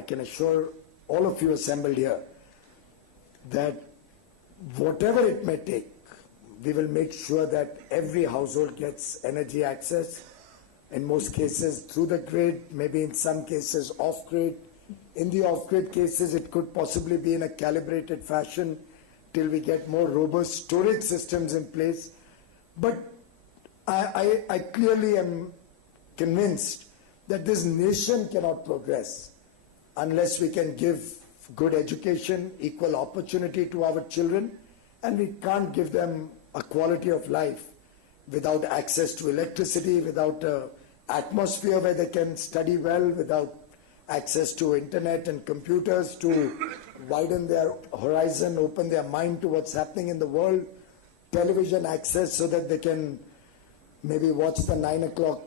I can assure all of you assembled here that whatever it may take, we will make sure that every household gets energy access, in most cases through the grid, maybe in some cases off-grid. In the off-grid cases, it could possibly be in a calibrated fashion till we get more robust storage systems in place. But I clearly am convinced that this nation cannot progress unless we can give good education, equal opportunity to our children, and we can't give them a quality of life without access to electricity, without an atmosphere where they can study well, without access to internet and computers to widen their horizon, open their mind to what's happening in the world, television access so that they can maybe watch the 9 o'clock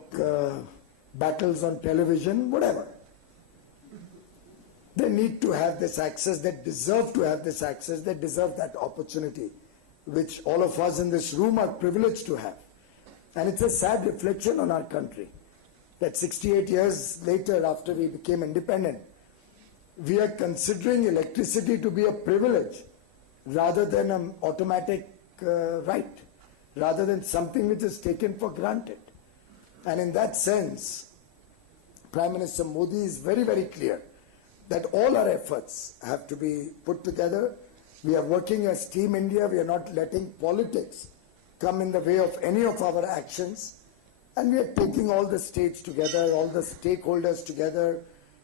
battles on television, whatever. They need to have this access, they deserve to have this access, they deserve that opportunity, which all of us in this room are privileged to have. And it's a sad reflection on our country that 68 years later, after we became independent, we are considering electricity to be a privilege rather than an automatic right, rather than something which is taken for granted. And in that sense, Prime Minister Modi is very, very clear that all our efforts have to be put together. We are working as Team India. We are not letting politics come in the way of any of our actions. And we are taking all the states together, all the stakeholders together.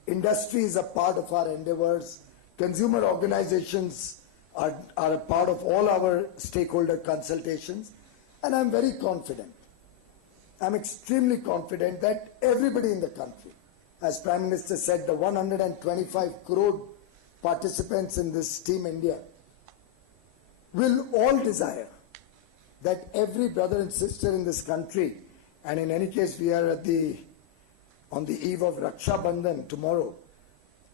Industry is a part of our endeavors. Consumer organizations are a part of all our stakeholder consultations. And I'm very confident. I'm extremely confident that everybody in the country, as Prime Minister said, the 125 crore participants in this Team India will all desire that every brother and sister in this country, and in any case we are on the eve of Raksha Bandhan tomorrow,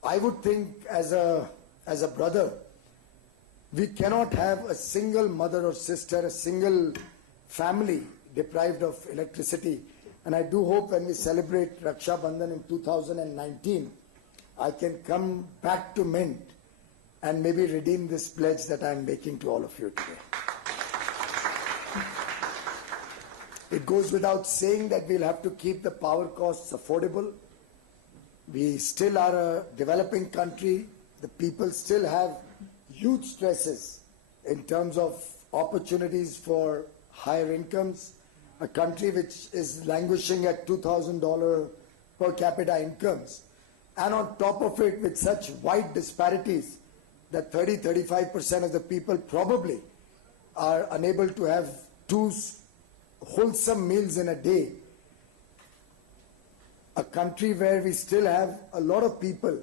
I would think as a brother, we cannot have a single mother or sister, a single family deprived of electricity. And I do hope when we celebrate Raksha Bandhan in 2019, I can come back to Mint and maybe redeem this pledge that I am making to all of you today. It goes without saying that we'll have to keep the power costs affordable. We still are a developing country. The people still have huge stresses in terms of opportunities for higher incomes. A country which is languishing at $2,000 per capita incomes. And on top of it, with such wide disparities that 30-35% of the people probably are unable to have 2 wholesome meals in a day. A country where we still have a lot of people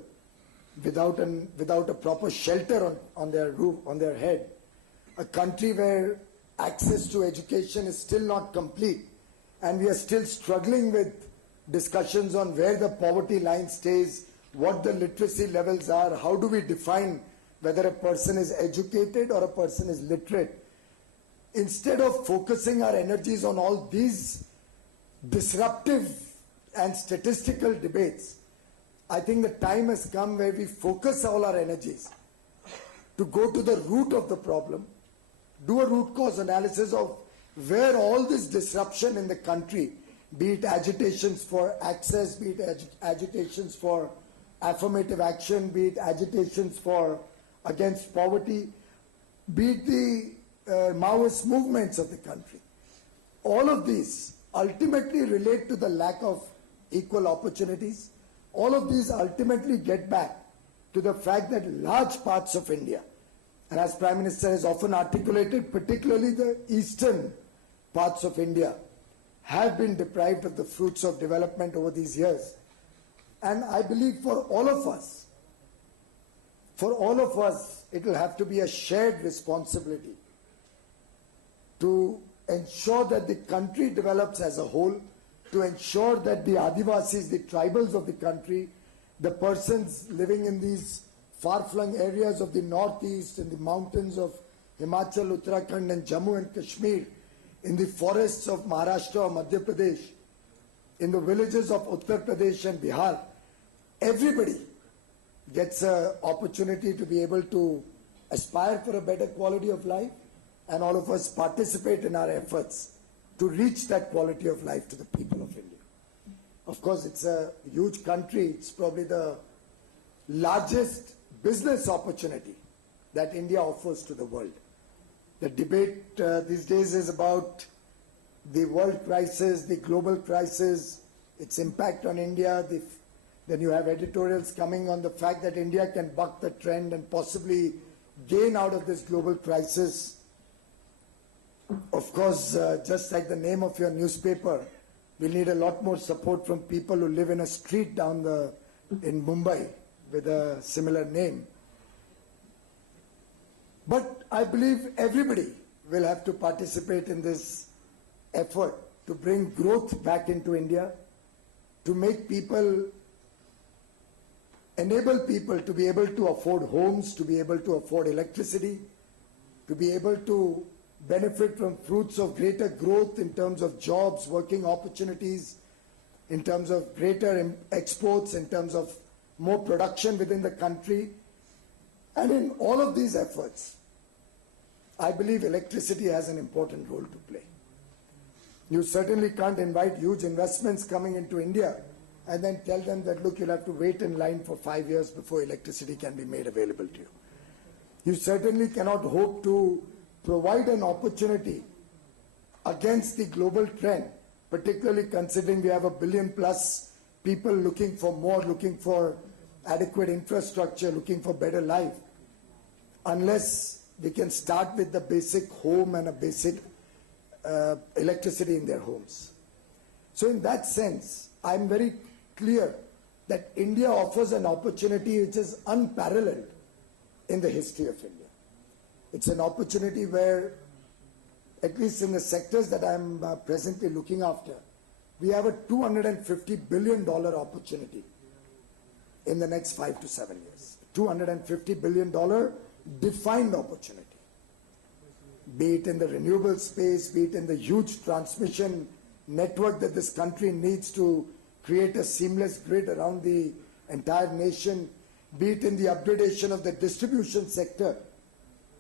without a proper shelter on their roof, on their head. A country where access to education is still not complete, and we are still struggling with discussions on where the poverty line stays, what the literacy levels are, how do we define whether a person is educated or a person is literate. Instead of focusing our energies on all these disruptive and statistical debates, I think the time has come where we focus all our energies to go to the root of the problem, do a root cause analysis of where all this disruption in the country, be it agitations for access, be it agitations for affirmative action, be it agitations against poverty, be it the Maoist movements of the country. All of these ultimately relate to the lack of equal opportunities. All of these ultimately get back to the fact that large parts of India, and as Prime Minister has often articulated, particularly the eastern parts of India, have been deprived of the fruits of development over these years. And I believe for all of us, it will have to be a shared responsibility to ensure that the country develops as a whole, to ensure that the Adivasis, the tribals of the country, the persons living in these far-flung areas of the northeast, in the mountains of Himachal, Uttarakhand and Jammu and Kashmir, in the forests of Maharashtra or Madhya Pradesh, in the villages of Uttar Pradesh and Bihar, everybody gets an opportunity to be able to aspire for a better quality of life, and all of us participate in our efforts to reach that quality of life to the people of India. Of course, it's a huge country. It's probably the largest business opportunity that India offers to the world. The debate these days is about the world crisis, the global crisis, its impact on India. Then you have editorials coming on the fact that India can buck the trend and possibly gain out of this global crisis. Of course, just like the name of your newspaper, we need a lot more support from people who live in a street in Mumbai with a similar name. But I believe everybody will have to participate in this effort to bring growth back into India, to make people, enable people to be able to afford homes, to be able to afford electricity, to be able to benefit from fruits of greater growth in terms of jobs, working opportunities, in terms of greater exports, in terms of more production within the country. And in all of these efforts, I believe electricity has an important role to play. You certainly can't invite huge investments coming into India and then tell them that, look, you'll have to wait in line for 5 years before electricity can be made available to you. You certainly cannot hope to provide an opportunity against the global trend, particularly considering we have 1 billion plus people looking for more, looking for adequate infrastructure, looking for better life, unless we can start with the basic home and a basic electricity in their homes. So in that sense, I'm very clear that India offers an opportunity which is unparalleled in the history of India. It's an opportunity where, at least in the sectors that I'm presently looking after, we have a $250 billion opportunity in the next 5 to 7 years. $250 billion defined opportunity. Be it in the renewable space, be it in the huge transmission network that this country needs to create a seamless grid around the entire nation, be it in the upgradation of the distribution sector.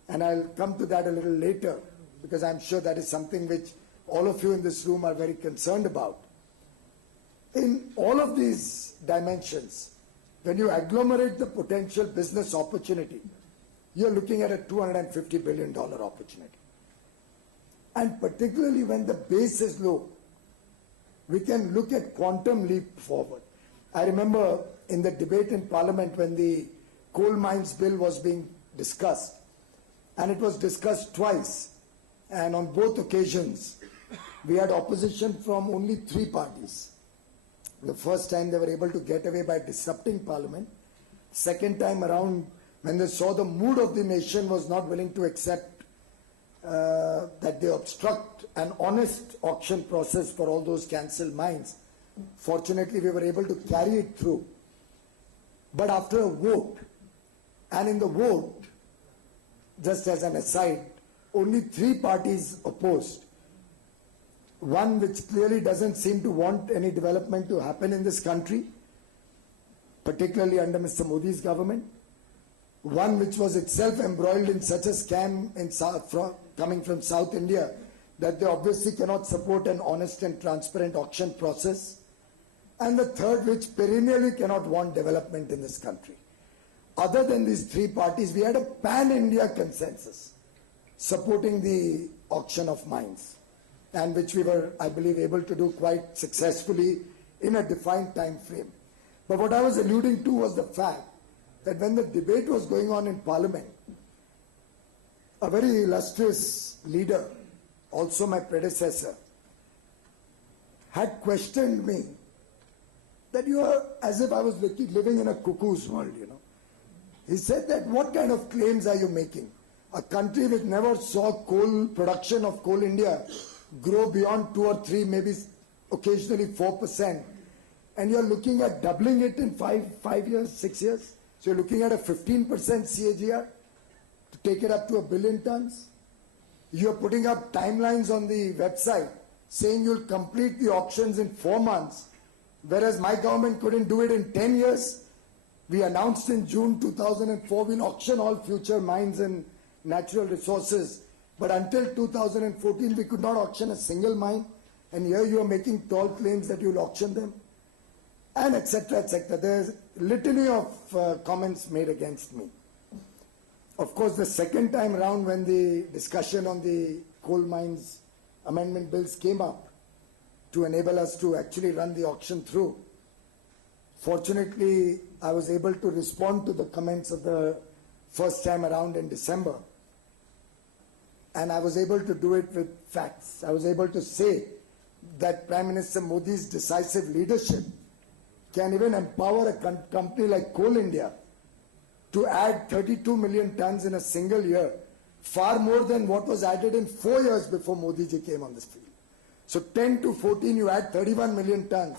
And I'll come to that a little later, because I'm sure that is something which all of you in this room are very concerned about. In all of these dimensions, when you agglomerate the potential business opportunity, you're looking at a $250 billion opportunity. And particularly when the base is low, we can look at quantum leap forward. I remember in the debate in Parliament when the coal mines bill was being discussed, and it was discussed twice, and on both occasions we had opposition from only 3 parties. The first time they were able to get away by disrupting Parliament. Second time around, when they saw the mood of the nation was not willing to accept that they obstruct an honest auction process for all those cancelled mines. Fortunately, we were able to carry it through. But after a vote, and in the vote, just as an aside, only 3 parties opposed. One which clearly doesn't seem to want any development to happen in this country, particularly under Mr. Modi's government. One which was itself embroiled in such a scam coming from South India that they obviously cannot support an honest and transparent auction process. And the third which perennially cannot want development in this country. Other than these 3 parties, we had a pan-India consensus supporting the auction of mines, and which we were, I believe, able to do quite successfully in a defined time frame. But what I was alluding to was the fact that when the debate was going on in Parliament, a very illustrious leader, also my predecessor, had questioned me that you are, as if I was living in a cuckoo's world, you know. He said that, what kind of claims are you making? A country which never saw coal production of Coal India grow beyond 2 or 3, maybe occasionally 4%, and you're looking at doubling it in 5 years, 6 years. So you're looking at a 15% CAGR to take it up to 1 billion tons. You're putting up timelines on the website saying you'll complete the auctions in 4 months, whereas my government couldn't do it in 10 years. We announced in June 2004 we'll auction all future mines and natural resources. But until 2014, we could not auction a single mine. And here you are making tall claims that you'll auction them. And etc., etc. There's a litany of comments made against me. Of course, the second time around when the discussion on the coal mines amendment bills came up to enable us to actually run the auction through, fortunately, I was able to respond to the comments of the first time around in December. And I was able to do it with facts. I was able to say that Prime Minister Modi's decisive leadership can even empower a company like Coal India to add 32 million tons in a single year, far more than what was added in 4 years before Modi ji came on this field. So 10 to 14, you add 31 million tons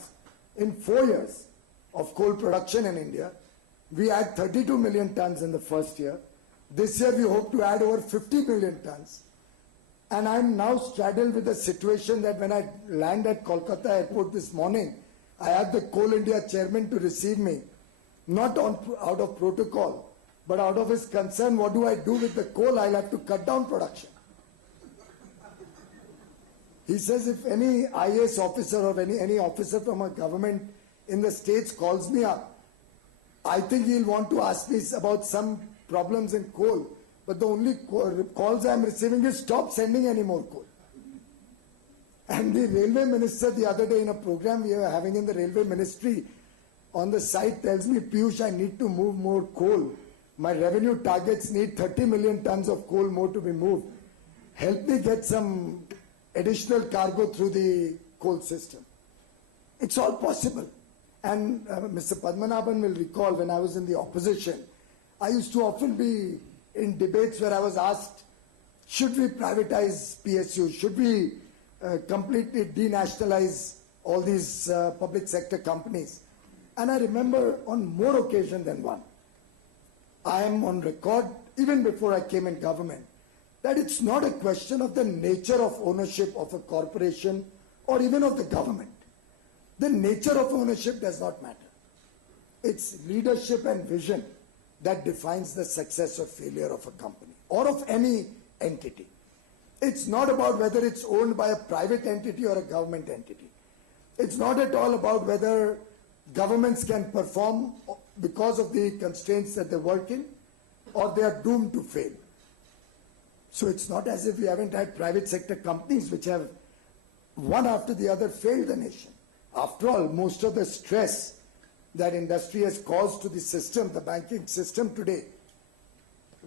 in 4 years of coal production in India. We add 32 million tons in the first year. This year we hope to add over 50 million tons. And I'm now straddled with the situation that when I land at Kolkata airport this morning, I had the Coal India chairman to receive me, not out of protocol, but out of his concern, what do I do with the coal? I'll have to cut down production. He says if any IAS officer or any officer from a government in the States calls me up, I think he'll want to ask me about some problems in coal. But the only calls I'm receiving is stop sending any more coal. And the railway minister the other day in a program we were having in the railway ministry on the site tells me, Piyush, I need to move more coal. My revenue targets need 30 million tons of coal more to be moved. Help me get some additional cargo through the coal system. It's all possible. And Mr. Padmanabhan will recall when I was in the opposition, I used to often be in debates where I was asked, should we privatize PSUs? Should we completely denationalize all these public sector companies? And I remember on more occasion than one, I am on record, even before I came in government, that it's not a question of the nature of ownership of a corporation or even of the government. The nature of ownership does not matter. It's leadership and vision that defines the success or failure of a company or of any entity. It's not about whether it's owned by a private entity or a government entity. It's not at all about whether governments can perform because of the constraints that they work in or they are doomed to fail. So it's not as if we haven't had private sector companies which have one after the other failed the nation. After all, most of the stress that industry has caused to the system, the banking system today,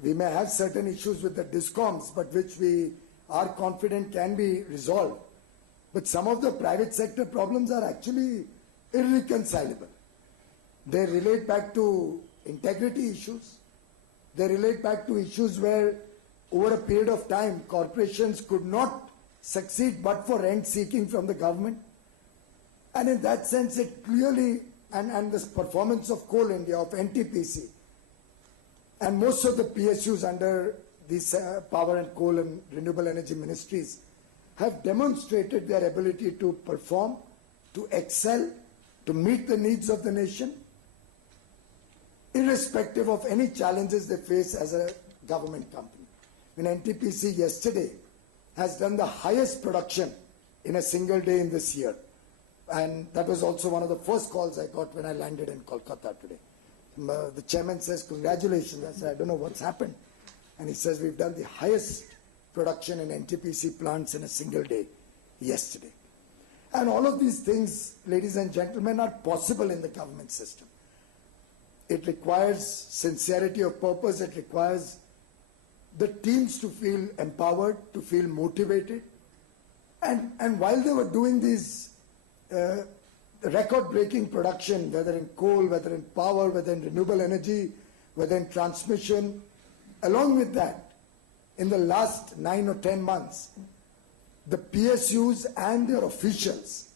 we may have certain issues with the DISCOMs, but which we are confident can be resolved. But some of the private sector problems are actually irreconcilable. They relate back to integrity issues. They relate back to issues where over a period of time corporations could not succeed but for rent seeking from the government. And in that sense it clearly, and this performance of Coal India, of NTPC, and most of the PSUs under these power and coal and renewable energy ministries have demonstrated their ability to perform, to excel, to meet the needs of the nation, irrespective of any challenges they face as a government company. I mean, NTPC yesterday has done the highest production in a single day in this year. And that was also one of the first calls I got when I landed in Kolkata today. The chairman says, congratulations. I said, I don't know what's happened. And he says, we've done the highest production in NTPC plants in a single day yesterday. And all of these things, ladies and gentlemen, are possible in the government system. It requires sincerity of purpose. It requires the teams to feel empowered, to feel motivated. And while they were doing these record-breaking production, whether in coal, whether in power, whether in renewable energy, whether in transmission, along with that, in the last 9 or 10 months, the PSUs and their officials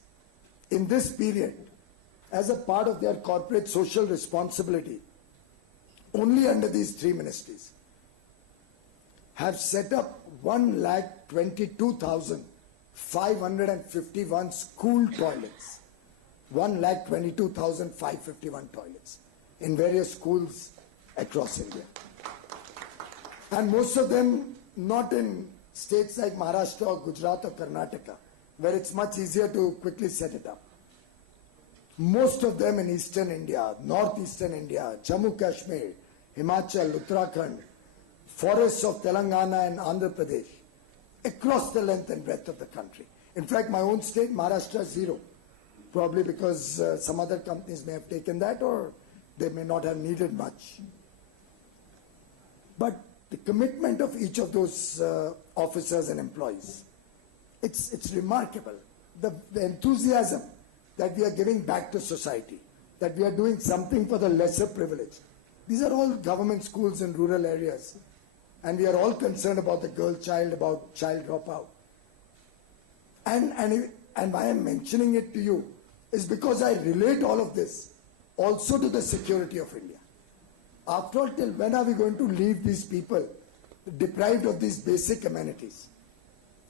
in this period, as a part of their corporate social responsibility, only under these three ministries, have set up 122,551 school toilets. 122,551 toilets. in various schools across India. And most of them not in states like Maharashtra or Gujarat or Karnataka, where it's much easier to quickly set it up. Most of them in eastern India, northeastern India, Jammu Kashmir, Himachal, Uttarakhand, forests of Telangana and Andhra Pradesh, across the length and breadth of the country. In fact, my own state, Maharashtra, 0. Probably because some other companies may have taken that, or they may not have needed much. But the commitment of each of those officers and employees, it's remarkable. The enthusiasm that we are giving back to society, that we are doing something for the lesser privileged. These are all government schools in rural areas, and we are all concerned about the girl child, about child dropout. And why I'm mentioning it to you is because I relate all of this also to the security of India. After all, till when are we going to leave these people deprived of these basic amenities?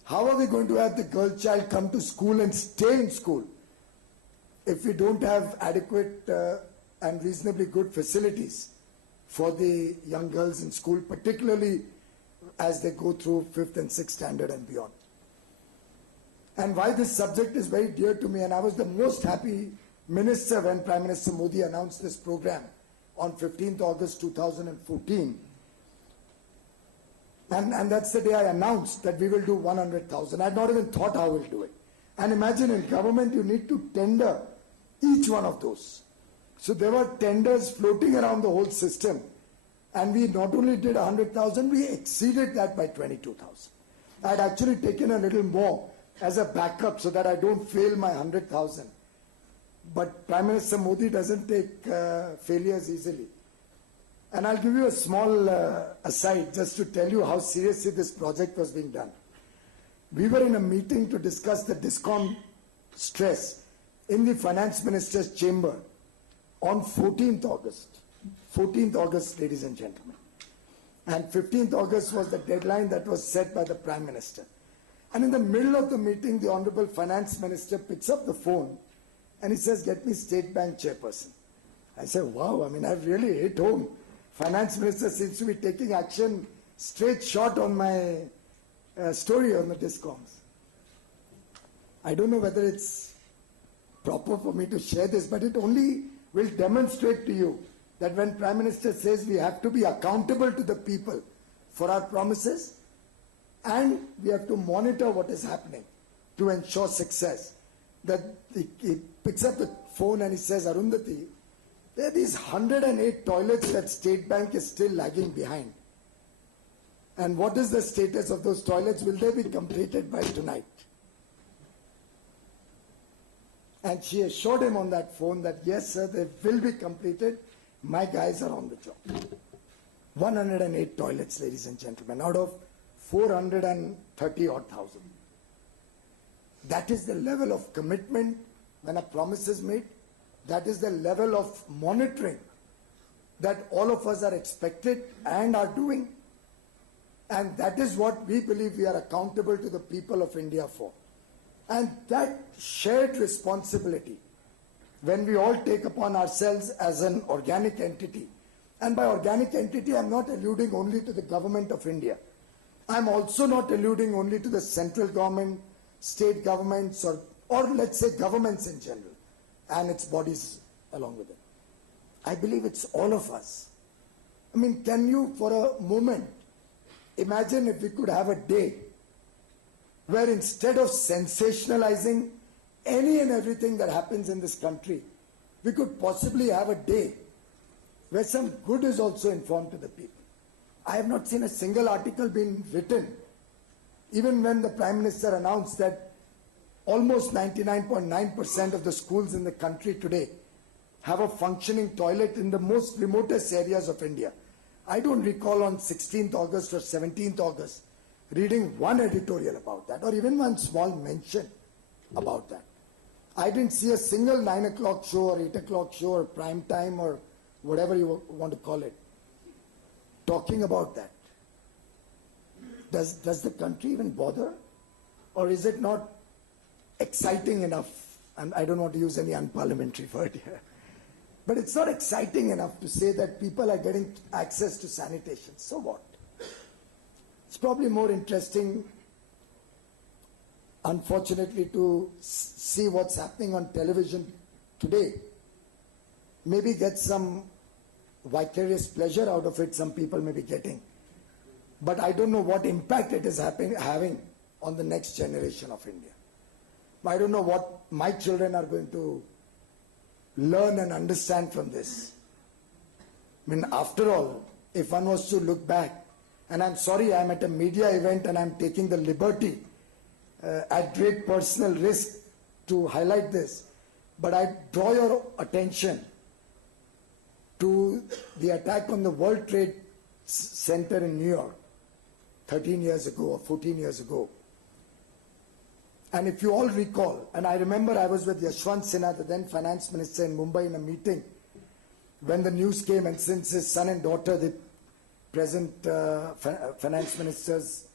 How are we going to have the girl child come to school and stay in school if we don't have adequate and reasonably good facilities for the young girls in school, particularly as they go through 5th and 6th standard and beyond? And why this subject is very dear to me, and I was the most happy minister when Prime Minister Modi announced this program on 15th August 2014. And that's the day I announced that we will do 100,000. I had not even thought how we'll do it. And imagine in government you need to tender each one of those. So there were tenders floating around the whole system. And we not only did 100,000, we exceeded that by 22,000. I had actually taken a little more as a backup so that I don't fail my 100,000. But Prime Minister Modi doesn't take failures easily. And I'll give you a small aside just to tell you how seriously this project was being done. We were in a meeting to discuss the DISCOM stress in the Finance Minister's chamber on 14th August. 14th August, ladies and gentlemen. And 15th August was the deadline that was set by the Prime Minister. And in the middle of the meeting, the Honorable Finance Minister picks up the phone and he says, "Get me State Bank chairperson." I said, wow, I mean, I've really hit home. Finance Minister seems to be taking action straight shot on my story on the DISCOMs. I don't know whether it's proper for me to share this, but it only will demonstrate to you that when Prime Minister says we have to be accountable to the people for our promises, and we have to monitor what is happening to ensure success, that he picks up the phone and he says, "Arundhati, there are these 108 toilets that State Bank is still lagging behind. And what is the status of those toilets? Will they be completed by tonight?" And she assured him on that phone that, "Yes, sir, they will be completed. My guys are on the job." 108 toilets, ladies and gentlemen, out of 430 odd thousand. That is the level of commitment when a promise is made. That is the level of monitoring that all of us are expected and are doing. And that is what we believe we are accountable to the people of India for. And that shared responsibility, when we all take upon ourselves as an organic entity, and by organic entity I'm not alluding only to the government of India. I'm also not alluding only to the central government, state governments, or let's say governments in general, and its bodies along with it. I believe it's all of us. I mean, can you for a moment imagine if we could have a day where instead of sensationalizing any and everything that happens in this country, we could possibly have a day where some good is also informed to the people. I have not seen a single article being written, even when the Prime Minister announced that almost 99.9% of the schools in the country today have a functioning toilet in the most remotest areas of India. I don't recall on 16th August or 17th August reading one editorial about that, or even one small mention about that. I didn't see a single 9 o'clock show or 8 o'clock show or prime time or whatever you want to call it talking about that. Does the country even bother? Or is it not exciting enough? And I don't want to use any unparliamentary word here. But it's not exciting enough to say that people are getting access to sanitation. So what? It's probably more interesting, unfortunately, to see what's happening on television today. Maybe get some vicarious pleasure out of it, some people may be getting. But I don't know what impact it is having on the next generation of India. I don't know what my children are going to learn and understand from this. I mean, after all, if one was to look back, and I'm sorry, I'm at a media event and I'm taking the liberty at great personal risk to highlight this, but I draw your attention to the attack on the World Trade Center in New York 13 years ago or 14 years ago. And if you all recall, and I remember I was with Yashwant Sinha, the then finance minister, in Mumbai in a meeting when the news came, and since his son and daughter, the present finance minister's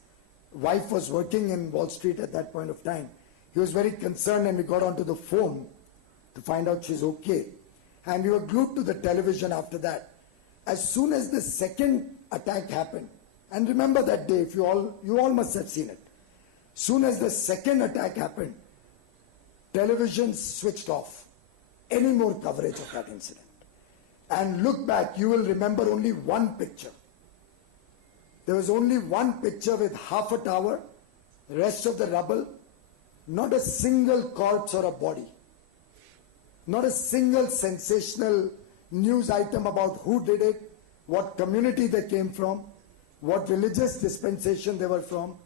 wife, was working in Wall Street at that point of time, he was very concerned, and we got onto the phone to find out she's okay. And we were glued to the television after that. As soon as the second attack happened, and remember that day, if you all must have seen it. Soon as the second attack happened, television switched off any more coverage of that incident. And look back, you will remember only one picture. There was only one picture with half a tower, the rest of the rubble, not a single corpse or a body. Not a single sensational news item about who did it, what community they came from, what religious dispensation they were from.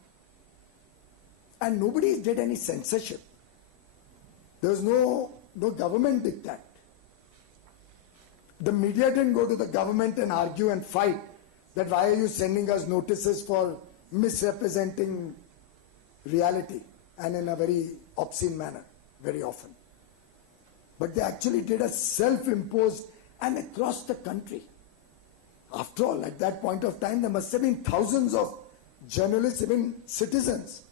And nobody did any censorship. There was no government diktat. The media didn't go to the government and argue and fight that why are you sending us notices for misrepresenting reality, and in a very obscene manner, very often. But they actually did a self-imposed, and across the country. After all, at that point of time, there must have been thousands of journalists, even citizens,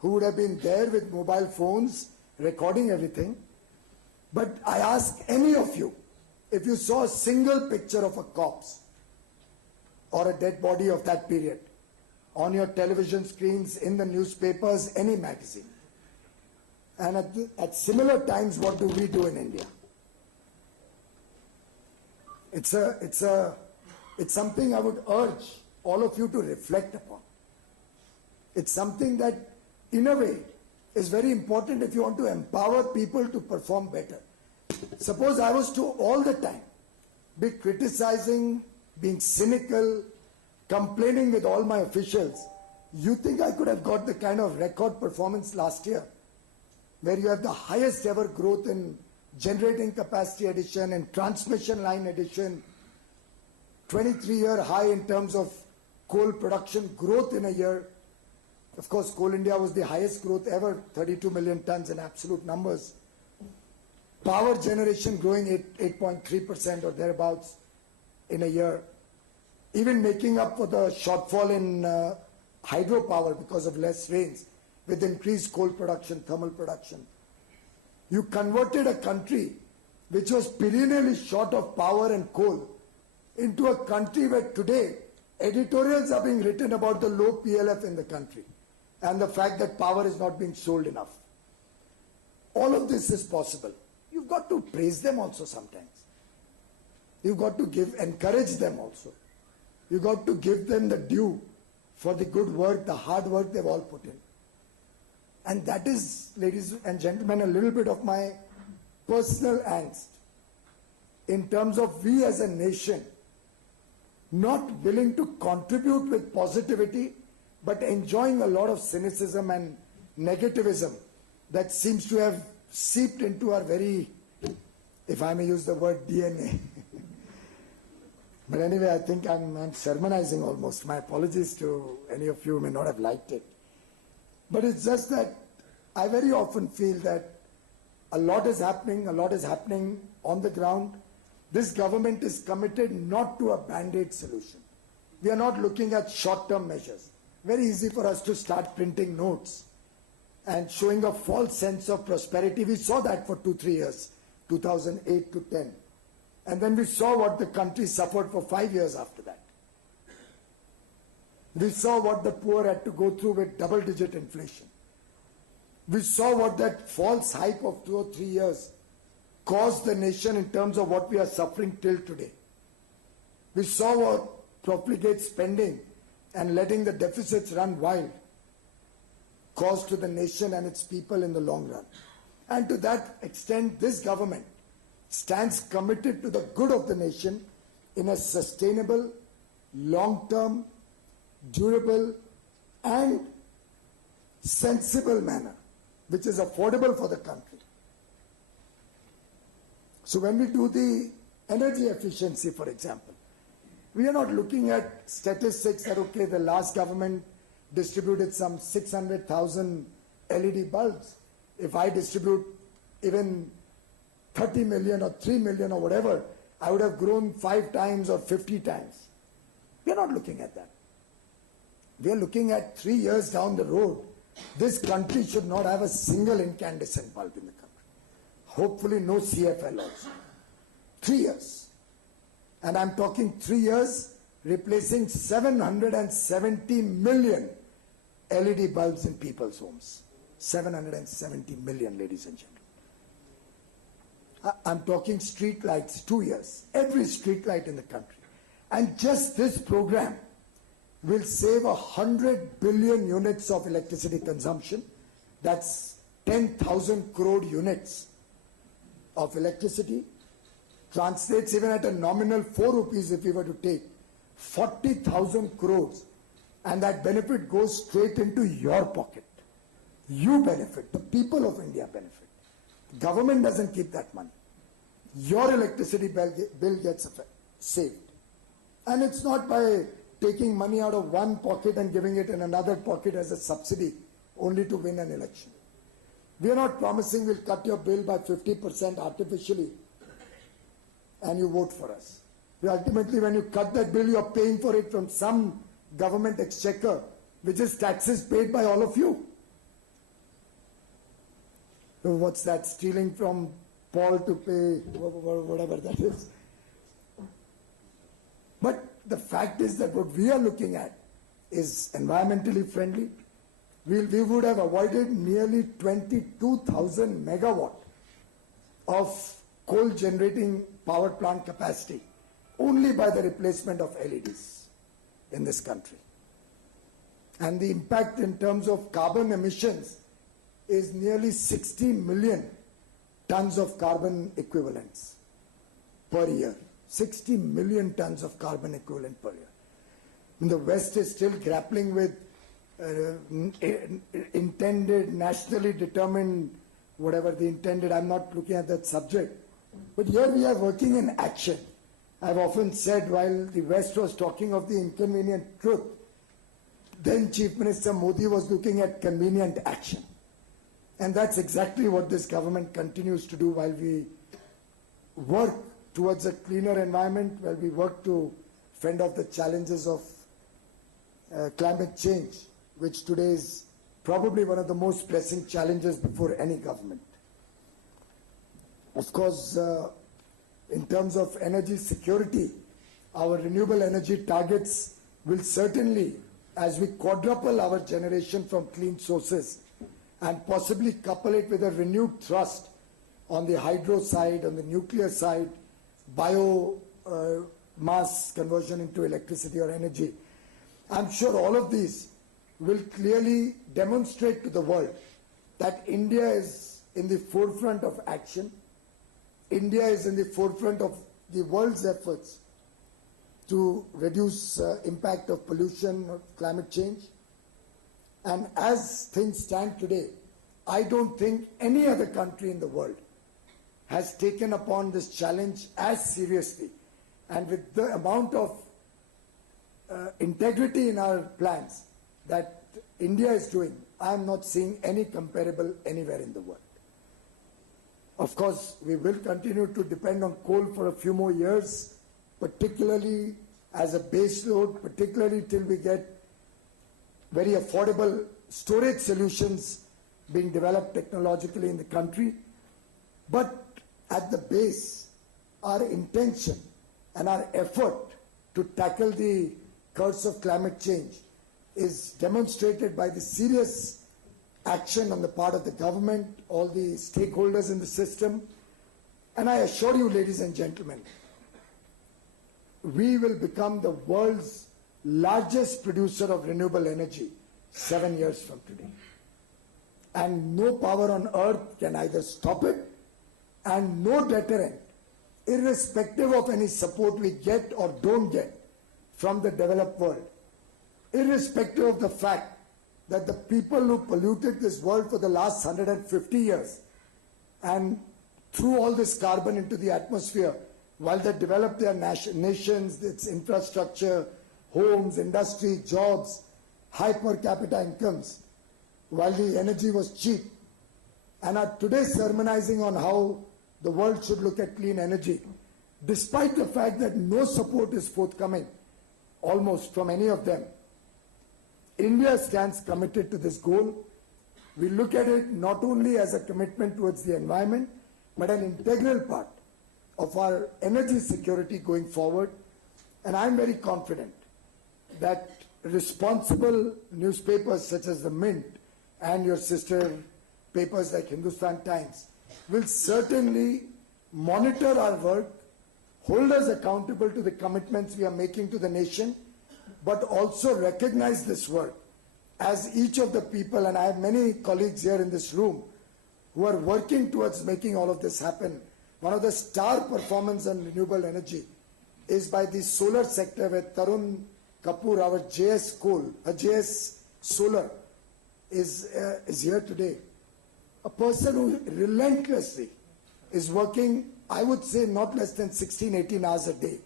who would have been there with mobile phones, recording everything. But I ask any of you, if you saw a single picture of a corpse or a dead body of that period on your television screens, in the newspapers, any magazine, and at similar times, what do we do in India? It's something I would urge all of you to reflect upon. It's something that, in a way, is very important if you want to empower people to perform better. Suppose I was to all the time be criticizing, being cynical, complaining with all my officials. You think I could have got the kind of record performance last year, where you have the highest ever growth in generating capacity addition and transmission line addition, 23-year high in terms of coal production growth in a year. Of course, Coal India was the highest growth ever, 32 million tons in absolute numbers. Power generation growing 8.3% or thereabouts in a year. Even making up for the shortfall in hydropower because of less rains, with increased coal production, thermal production. You converted a country which was perennially short of power and coal into a country where today editorials are being written about the low PLF in the country and the fact that power is not being sold enough. All of this is possible. You've got to praise them also sometimes. You've got to encourage them also. You've got to give them the due for the good work, the hard work they've all put in. And that is, ladies and gentlemen, a little bit of my personal angst in terms of we as a nation not willing to contribute with positivity, but enjoying a lot of cynicism and negativism that seems to have seeped into our very, if I may use the word, DNA. But anyway, I think I'm sermonizing almost. My apologies to any of you who may not have liked it. But it's just that I very often feel that a lot is happening on the ground. This government is committed not to a band-aid solution. We are not looking at short-term measures. Very easy for us to start printing notes and showing a false sense of prosperity. We saw that for 2-3 years, 2008 to 10. And then we saw what the country suffered for 5 years after that. We saw what the poor had to go through with double-digit inflation. We saw what that false hype of 2 or 3 years caused the nation in terms of what we are suffering till today. We saw what profligate spending and letting the deficits run wild caused to the nation and its people in the long run. And to that extent, this government stands committed to the good of the nation in a sustainable, long-term, durable and sensible manner, which is affordable for the country. So when we do the energy efficiency, for example, we are not looking at statistics that, okay, the last government distributed some 600,000 LED bulbs. If I distribute even 30 million or 3 million or whatever, I would have grown 5 times or 50 times. We are not looking at that. We are looking at 3 years down the road. This country should not have a single incandescent bulb in the country. Hopefully no CFL also. 3 years. And I'm talking 3 years, replacing 770 million LED bulbs in people's homes. 770 million, ladies and gentlemen. I'm talking street lights, 2 years. Every street light in the country. And just this program will save 100 billion units of electricity consumption. That's 10,000 crore units of electricity. Translates even at a nominal 4 rupees if we were to take 40,000 crores. And that benefit goes straight into your pocket. You benefit. The people of India benefit. The government doesn't keep that money. Your electricity bill gets saved. And it's not by taking money out of one pocket and giving it in another pocket as a subsidy only to win an election. We are not promising we'll cut your bill by 50% artificially and you vote for us. Ultimately, when you cut that bill, you're paying for it from some government exchequer, which is taxes paid by all of you. So what's that? Stealing from Paul to pay whatever that is. But the fact is that what we are looking at is environmentally friendly. We would have avoided nearly 22,000 megawatt of coal generating power plant capacity only by the replacement of LEDs in this country. And the impact in terms of carbon emissions is nearly 60 million tons of carbon equivalents per year. 60 million tons of carbon equivalent per year. And the West is still grappling with intended, nationally determined, whatever the intended, I'm not looking at that subject. But here we are working in action. I've often said while the West was talking of the inconvenient truth, then Chief Minister Modi was looking at convenient action. And that's exactly what this government continues to do while we work towards a cleaner environment, while we work to fend off the challenges of climate change, which today is probably one of the most pressing challenges before any government. Of course, in terms of energy security, our renewable energy targets will certainly, as we quadruple our generation from clean sources and possibly couple it with a renewed thrust on the hydro side, on the nuclear side, mass conversion into electricity or energy. I'm sure all of these will clearly demonstrate to the world that India is in the forefront of action. India is in the forefront of the world's efforts to reduce impact of pollution or climate change. And as things stand today, I don't think any other country in the world has taken upon this challenge as seriously and with the amount of integrity in our plans that India is doing. I am not seeing any comparable anywhere in the world. Of course, we will continue to depend on coal for a few more years, particularly as a base load, particularly till we get very affordable storage solutions being developed technologically in the country. But at the base, our intention and our effort to tackle the curse of climate change is demonstrated by the serious action on the part of the government, all the stakeholders in the system. And I assure you, ladies and gentlemen, we will become the world's largest producer of renewable energy 7 years from today. And no power on earth can either stop it, and no deterrent, irrespective of any support we get or don't get from the developed world, irrespective of the fact that the people who polluted this world for the last 150 years and threw all this carbon into the atmosphere while they developed their nations, its infrastructure, homes, industry, jobs, high per capita incomes, while the energy was cheap, and are today sermonizing on how the world should look at clean energy, despite the fact that no support is forthcoming almost from any of them. India stands committed to this goal. We look at it not only as a commitment towards the environment, but an integral part of our energy security going forward. And I'm very confident that responsible newspapers such as the Mint and your sister papers like Hindustan Times will certainly monitor our work, hold us accountable to the commitments we are making to the nation, but also recognize this work as each of the people, and I have many colleagues here in this room who are working towards making all of this happen. One of the star performance on renewable energy is by the solar sector, where Tarun Kapoor, our JS Solar, is here today. A person who relentlessly is working, I would say, not less than 16, 18 hours a day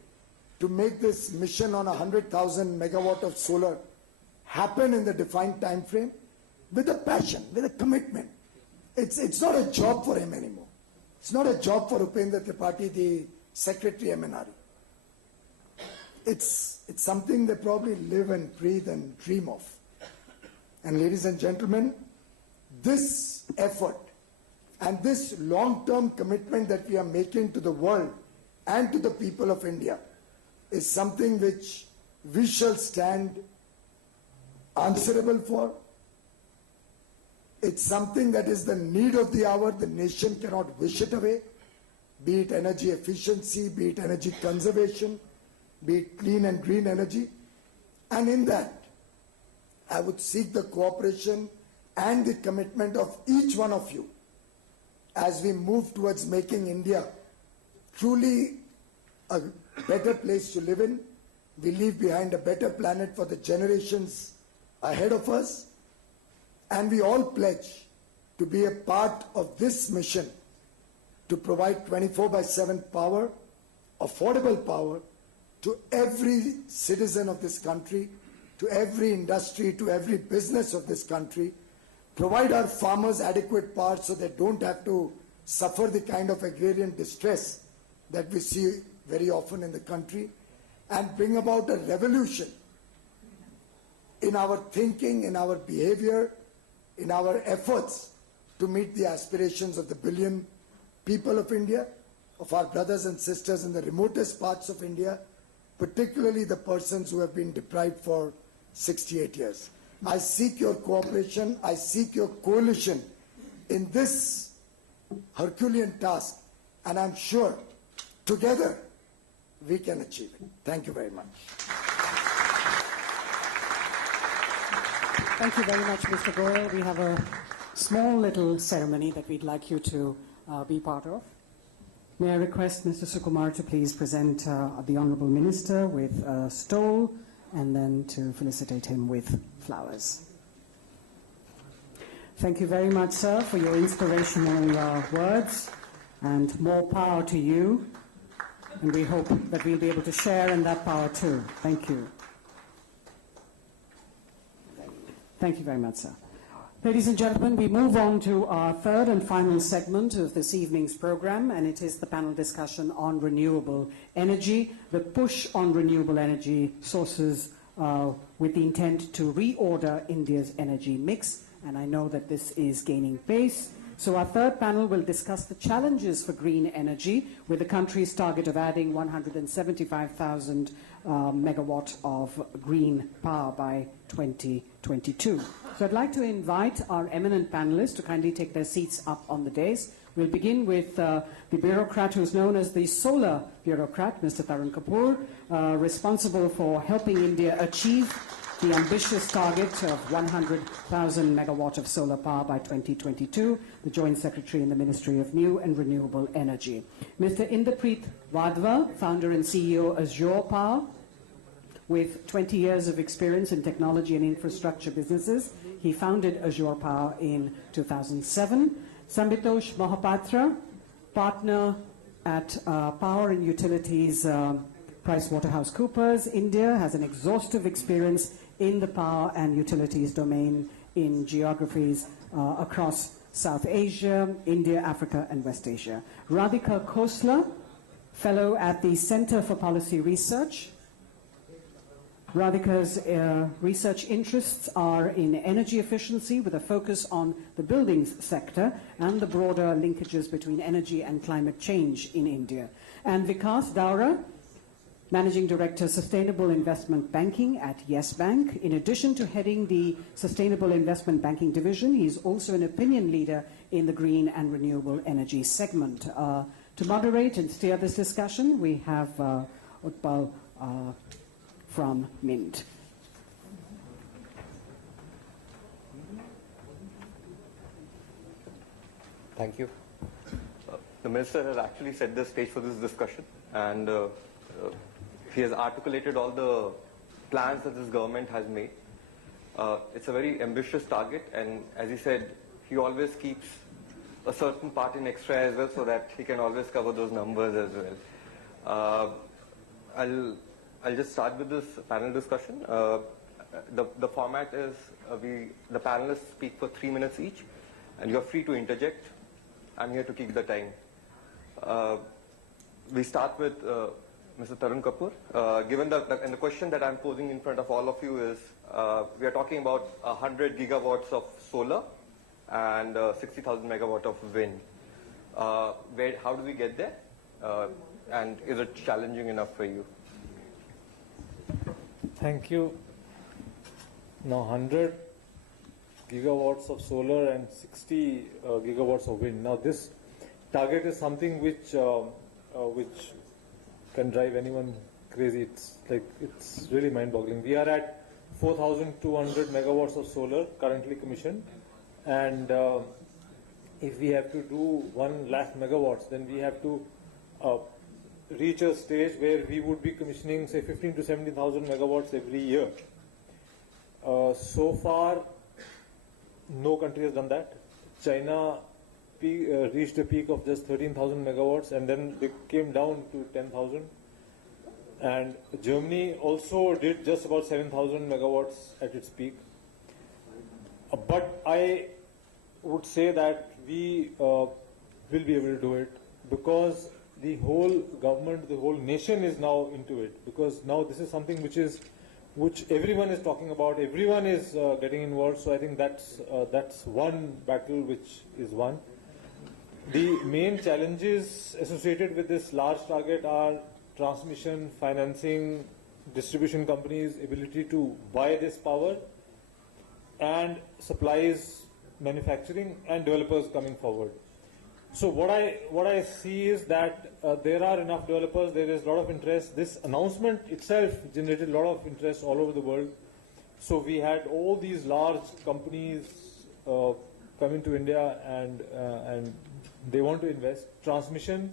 to make this mission on 100,000 megawatt of solar happen in the defined time frame with a passion, with a commitment. It's not a job for him anymore. It's not a job for Upendra Tripathi, the Secretary MNRE. It's something they probably live and breathe and dream of. And ladies and gentlemen, this effort and this long-term commitment that we are making to the world and to the people of India is something which we shall stand answerable for. It's something that is the need of the hour. The nation cannot wish it away, be it energy efficiency, be it energy conservation, be it clean and green energy. And in that, I would seek the cooperation and the commitment of each one of you as we move towards making India truly a better place to live in. We leave behind a better planet for the generations ahead of us. And we all pledge to be a part of this mission to provide 24/7 power, affordable power, to every citizen of this country, to every industry, to every business of this country, provide our farmers adequate power so they don't have to suffer the kind of agrarian distress that we see very often in the country, and bring about a revolution in our thinking, in our behavior, in our efforts to meet the aspirations of the billion people of India, of our brothers and sisters in the remotest parts of India, particularly the persons who have been deprived for 68 years. I seek your cooperation, I seek your coalition in this Herculean task, and I'm sure together we can achieve it. Thank you very much. Thank you very much, Mr. Goyal. We have a small little ceremony that we'd like you to be part of. May I request Mr. Sukumar to please present the Honourable Minister with a stole, and then to felicitate him with flowers. Thank you very much, sir, for your inspirational words, and more power to you. And we hope that we'll be able to share in that power too. Thank you. Thank you very much, sir. Ladies and gentlemen, we move on to our third and final segment of this evening's program, and it is the panel discussion on renewable energy, the push on renewable energy sources with the intent to reorder India's energy mix. And I know that this is gaining pace. So our third panel will discuss the challenges for green energy with the country's target of adding 175,000 megawatt of green power by 2022. So I'd like to invite our eminent panelists to kindly take their seats up on the dais. We'll begin with the bureaucrat who's known as the solar bureaucrat, Mr. Tarun Kapoor, responsible for helping India achieve the ambitious target of 100,000 megawatt of solar power by 2022, the Joint Secretary in the Ministry of New and Renewable Energy. Mr. Inderpreet Wadhwa, founder and CEO Azure Power, with 20 years of experience in technology and infrastructure businesses. He founded Azure Power in 2007. Sambitosh Mohapatra, partner at Power and Utilities PricewaterhouseCoopers, India, has an exhaustive experience in the power and utilities domain in geographies across South Asia, India, Africa, and West Asia. Radhika Khosla, fellow at the Center for Policy Research. Radhika's research interests are in energy efficiency with a focus on the buildings sector and the broader linkages between energy and climate change in India. And Vikas Daura, Managing Director, Sustainable Investment Banking at Yes Bank. In addition to heading the Sustainable Investment Banking Division, he's also an opinion leader in the green and renewable energy segment. To moderate and steer this discussion, we have Utpal from Mint. Thank you. The Minister has actually set the stage for this discussion, and he has articulated all the plans that this government has made. It's a very ambitious target, and as he said, he always keeps a certain part in extra as well so that he can always cover those numbers as well. I'll just start with this panel discussion. The format is the panelists speak for 3 minutes each, and you're free to interject. I'm here to keep the time. We start with Mr. Tarun Kapoor. Given the question that I'm posing in front of all of you is, we are talking about 100 gigawatts of solar and 60,000 megawatt of wind. How do we get there? And is it challenging enough for you? Thank you. Now 100 gigawatts of solar and 60 gigawatts of wind. Now this target is something which can drive anyone crazy. It's really mind-boggling. We are at 4,200 megawatts of solar currently commissioned, and if we have to do 1 lakh megawatts, then we have to reach a stage where we would be commissioning, say, 15 to 17,000 megawatts every year. So far, no country has done that. China reached a peak of just 13,000 megawatts, and then they came down to 10,000. And Germany also did just about 7,000 megawatts at its peak. But I would say that we will be able to do it because the whole government, the whole nation is now into it, because now this is something which everyone is talking about, everyone is getting involved. So I think that's one battle which is won. The main challenges associated with this large target are transmission, financing, distribution companies' ability to buy this power, and supplies, manufacturing, and developers coming forward. So what I see is that there are enough developers, there is a lot of interest. This announcement itself generated a lot of interest all over the world. So we had all these large companies coming to India, and they want to invest. Transmission,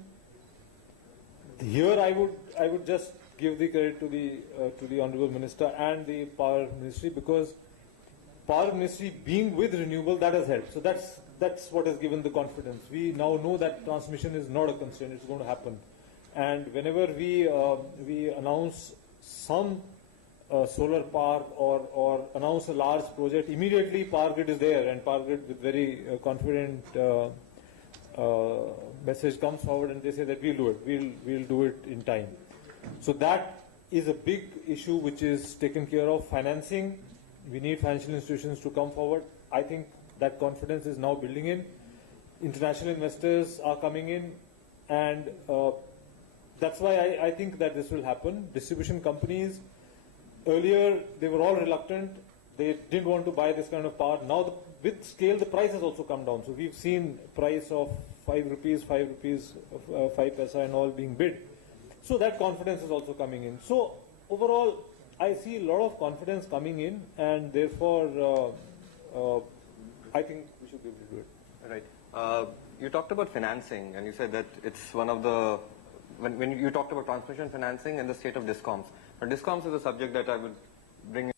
here I would just give the credit to the Honourable Minister and the Power Ministry, because Power Ministry being with renewable, that has helped. So that's what has given the confidence. We now know that transmission is not a concern, it's going to happen. And whenever we announce some solar park or announce a large project, immediately Power Grid is there, and Power Grid with very confident message comes forward, and they say that we'll do it, we'll do it in time. So that is a big issue which is taken care of. Financing, we need financial institutions to come forward. I think that confidence is now building in. international investors are coming in, and that's why I think that this will happen. Distribution companies, earlier they were all reluctant. They didn't want to buy this kind of power. Now with scale, the price has also come down. So we've seen price of 5 rupees, 5 paisa and all being bid. So that confidence is also coming in. So overall, I see a lot of confidence coming in, and therefore I think we should be able to do it. Right. You talked about financing, and you said that it's one of the, when you talked about transmission financing and the state of DISCOMs. But DISCOMs is a subject that I would bring